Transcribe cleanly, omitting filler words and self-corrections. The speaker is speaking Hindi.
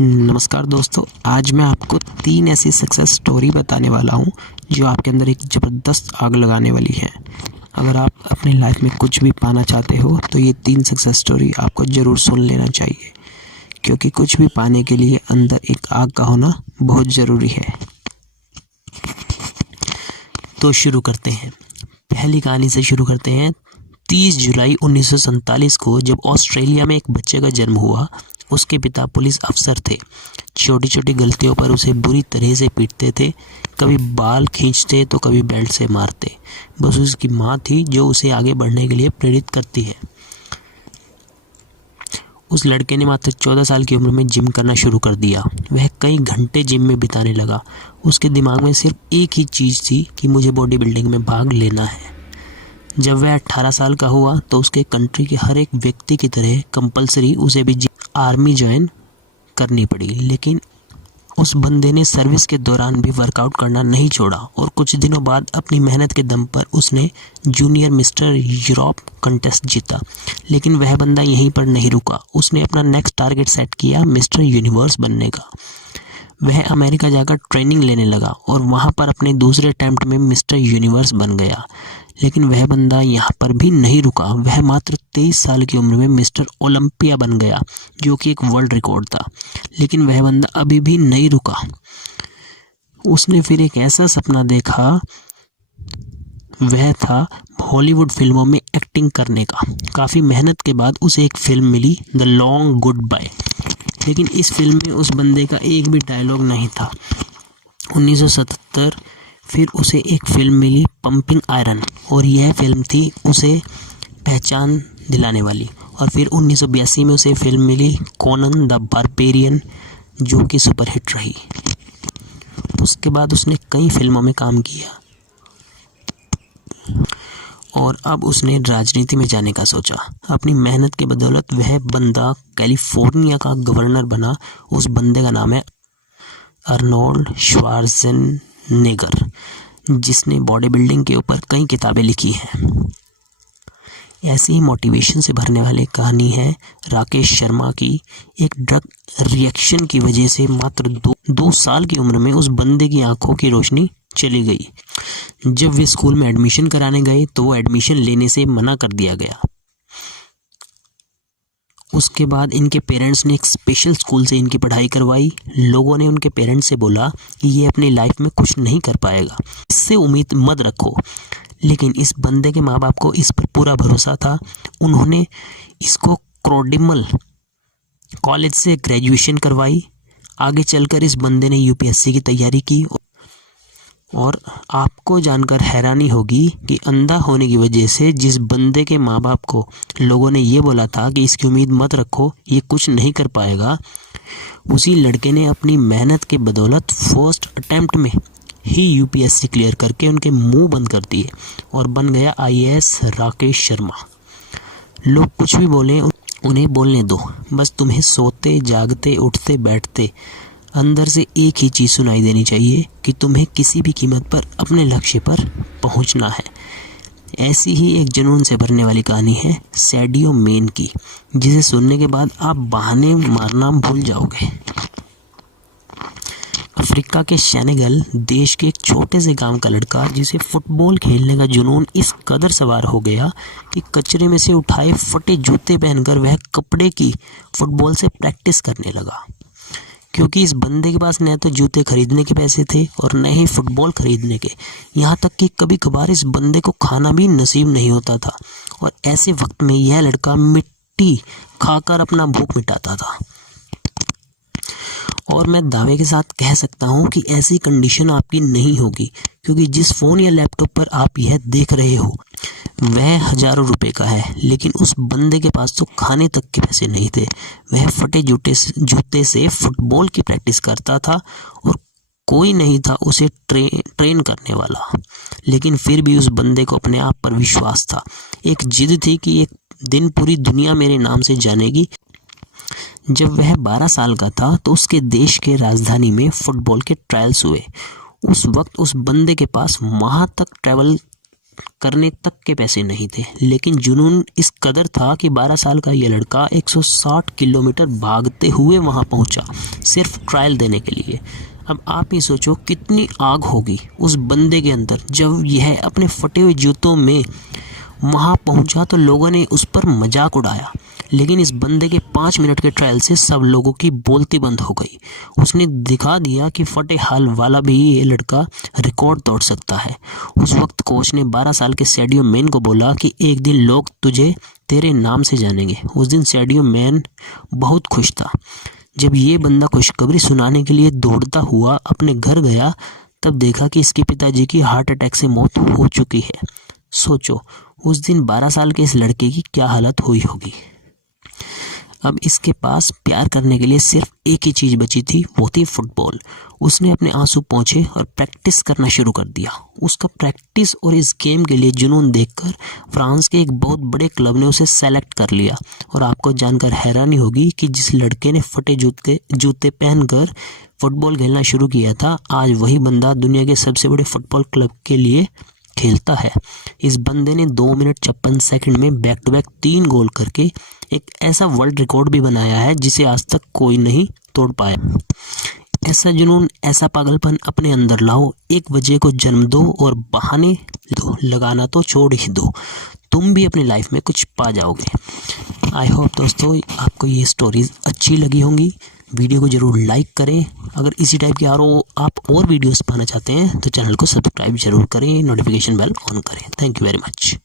नमस्कार दोस्तों, आज मैं आपको 3 ऐसी सक्सेस स्टोरी बताने वाला हूँ जो आपके अंदर एक ज़बरदस्त आग लगाने वाली है। अगर आप अपनी लाइफ में कुछ भी पाना चाहते हो तो ये 3 सक्सेस स्टोरी आपको ज़रूर सुन लेना चाहिए, क्योंकि कुछ भी पाने के लिए अंदर एक आग का होना बहुत ज़रूरी है। तो शुरू करते हैं। पहली कहानी से शुरू करते हैं। 30 जुलाई 1947 को जब ऑस्ट्रेलिया में एक बच्चे का जन्म हुआ, उसके पिता पुलिस अफसर थे। छोटी छोटी गलतियों पर उसे बुरी तरह से पीटते थे, कभी बाल खींचते तो कभी बेल्ट से मारते। बस उसकी माँ थी जो उसे आगे बढ़ने के लिए प्रेरित करती है। उस लड़के ने मात्र 14 साल की उम्र में जिम करना शुरू कर दिया। वह कई घंटे जिम में बिताने लगा। उसके दिमाग में सिर्फ एक ही चीज़ थी कि मुझे बॉडी बिल्डिंग में भाग लेना है। जब वह 18 साल का हुआ तो उसके कंट्री के हर एक व्यक्ति की तरह कंपलसरी उसे भी आर्मी ज्वाइन करनी पड़ी, लेकिन उस बंदे ने सर्विस के दौरान भी वर्कआउट करना नहीं छोड़ा और कुछ दिनों बाद अपनी मेहनत के दम पर उसने जूनियर मिस्टर यूरोप कंटेस्ट जीता। लेकिन वह बंदा यहीं पर नहीं रुका। उसने अपना नेक्स्ट टारगेट सेट किया, मिस्टर यूनिवर्स बनने का। वह अमेरिका जाकर ट्रेनिंग लेने लगा और वहां पर अपने दूसरे अटेम्प्ट में मिस्टर यूनिवर्स बन गया। लेकिन वह बंदा यहाँ पर भी नहीं रुका। वह मात्र 23 साल की उम्र में मिस्टर ओलंपिया बन गया, जो कि एक वर्ल्ड रिकॉर्ड था। लेकिन वह बंदा अभी भी नहीं रुका। उसने फिर एक ऐसा सपना देखा, वह था हॉलीवुड फिल्मों में एक्टिंग करने का। काफ़ी मेहनत के बाद उसे एक फिल्म मिली, द लॉन्ग गुड बाय। लेकिन इस फिल्म में उस बंदे का एक भी डायलॉग नहीं था। 1977 फिर उसे एक फिल्म मिली, पंपिंग आयरन, और यह फिल्म थी उसे पहचान दिलाने वाली। और फिर 1982 में उसे फिल्म मिली कोनन द बारबेरियन, जो कि सुपरहिट रही। उसके बाद उसने कई फिल्मों में काम किया और अब उसने राजनीति में जाने का सोचा। अपनी मेहनत के बदौलत वह बंदा कैलिफोर्निया का गवर्नर बना। उस बंदे का नाम है अर्नोल्ड श्वार्ज़ेनेगर, जिसने बॉडी बिल्डिंग के ऊपर कई किताबें लिखी हैं। ऐसी ही मोटिवेशन से भरने वाली कहानी है राकेश शर्मा की। एक ड्रग रिएक्शन की वजह से मात्र दो साल की उम्र में उस बंदे की आंखों की रोशनी चली गई। जब वे स्कूल में एडमिशन कराने गए तो वो एडमिशन लेने से मना कर दिया गया। उसके बाद इनके पेरेंट्स ने एक स्पेशल स्कूल से इनकी पढ़ाई करवाई। लोगों ने उनके पेरेंट्स से बोला कि ये अपनी लाइफ में कुछ नहीं कर पाएगा, इससे उम्मीद मत रखो। लेकिन इस बंदे के माँ बाप को इस पर पूरा भरोसा था। उन्होंने इसको क्रोडिमल कॉलेज से ग्रेजुएशन करवाई। आगे चलकर इस बंदे ने यूपीएससी की तैयारी की। और आपको जानकर हैरानी होगी कि अंधा होने की वजह से जिस बंदे के माँ बाप को लोगों ने ये बोला था कि इसकी उम्मीद मत रखो, ये कुछ नहीं कर पाएगा, उसी लड़के ने अपनी मेहनत के बदौलत फर्स्ट अटेम्प्ट में ही यूपीएससी क्लियर करके उनके मुंह बंद कर दिए और बन गया आईएएस राकेश शर्मा। लोग कुछ भी बोलें, उन्हें बोलने दो। बस तुम्हें सोते जागते उठते बैठते अंदर से एक ही चीज़ सुनाई देनी चाहिए कि तुम्हें किसी भी कीमत पर अपने लक्ष्य पर पहुंचना है। ऐसी ही एक जुनून से भरने वाली कहानी है सैडियो मेन की, जिसे सुनने के बाद आप बहाने मारना भूल जाओगे। अफ्रीका के सेनेगल देश के एक छोटे से गांव का लड़का, जिसे फुटबॉल खेलने का जुनून इस कदर सवार हो गया कि कचरे में से उठाए फटे जूते पहनकर वह कपड़े की फुटबॉल से प्रैक्टिस करने लगा। क्योंकि इस बंदे के पास न तो जूते खरीदने के पैसे थे और न ही फुटबॉल खरीदने के। यहाँ तक कि कभी कभार इस बंदे को खाना भी नसीब नहीं होता था। और ऐसे वक्त में यह लड़का मिट्टी खाकर अपना भूख मिटाता था। और मैं दावे के साथ कह सकता हूँ कि ऐसी कंडीशन आपकी नहीं होगी, क्योंकि जिस फ़ोन या लैपटॉप पर आप यह देख रहे हो वह हज़ारों रुपए का है। लेकिन उस बंदे के पास तो खाने तक के पैसे नहीं थे। वह फटे जूते से फुटबॉल की प्रैक्टिस करता था और कोई नहीं था उसे ट्रेन करने वाला। लेकिन फिर भी उस बंदे को अपने आप पर विश्वास था। एक जिद थी कि एक दिन पूरी दुनिया मेरे नाम से जानेगी। जब वह 12 साल का था तो उसके देश के राजधानी में फुटबॉल के ट्रायल्स हुए। उस वक्त उस बंदे के पास वहाँ तक ट्रैवल करने तक के पैसे नहीं थे, लेकिन जुनून इस कदर था कि 12 साल का यह लड़का 160 किलोमीटर भागते हुए वहां पहुंचा, सिर्फ ट्रायल देने के लिए। अब आप ही सोचो कितनी आग होगी उस बंदे के अंदर जब यह अपने फटे हुए जूतों में वहां पहुंचा। तो लोगों ने उस पर मजाक उड़ाया, लेकिन इस बंदे के 5 मिनट के ट्रायल से सब लोगों की बोलती बंद हो गई। उसने दिखा दिया कि फटे हाल वाला भी ये लड़का रिकॉर्ड तोड़ सकता है। उस वक्त कोच ने 12 साल के सैडियो मैन को बोला कि एक दिन लोग तुझे तेरे नाम से जानेंगे। उस दिन सैडियो मैन बहुत खुश था। जब ये बंदा खुशखबरी सुनाने के लिए दौड़ता हुआ अपने घर गया, तब देखा कि इसके पिताजी की हार्ट अटैक से मौत हो चुकी है। सोचो उस दिन 12 साल के इस लड़के की क्या हालत हुई होगी। अब इसके पास प्यार करने के लिए सिर्फ एक ही चीज़ बची थी, वो थी फुटबॉल। उसने अपने आंसू पोंछे और प्रैक्टिस करना शुरू कर दिया। उसका प्रैक्टिस और इस गेम के लिए जुनून देखकर फ्रांस के एक बहुत बड़े क्लब ने उसे सेलेक्ट कर लिया। और आपको जानकर हैरानी होगी कि जिस लड़के ने फटे जूते पहनकर फुटबॉल खेलना शुरू किया था, आज वही बंदा दुनिया के सबसे बड़े फुटबॉल क्लब के लिए खेलता है। इस बंदे ने 2 मिनट 56 सेकंड में बैक टू बैक 3 गोल करके एक ऐसा वर्ल्ड रिकॉर्ड भी बनाया है जिसे आज तक कोई नहीं तोड़ पाया। ऐसा जुनून, ऐसा पागलपन अपने अंदर लाओ, एक वजह को जन्म दो और बहाने दो, लगाना तो छोड़ ही दो, तुम भी अपनी लाइफ में कुछ पा जाओगे। आई होप दोस्तों आपको ये स्टोरीज अच्छी लगी होंगी। वीडियो को जरूर लाइक करें। अगर इसी टाइप की आप और वीडियोस पाना चाहते हैं तो चैनल को सब्सक्राइब जरूर करें, नोटिफिकेशन बेल ऑन करें। Thank you very much.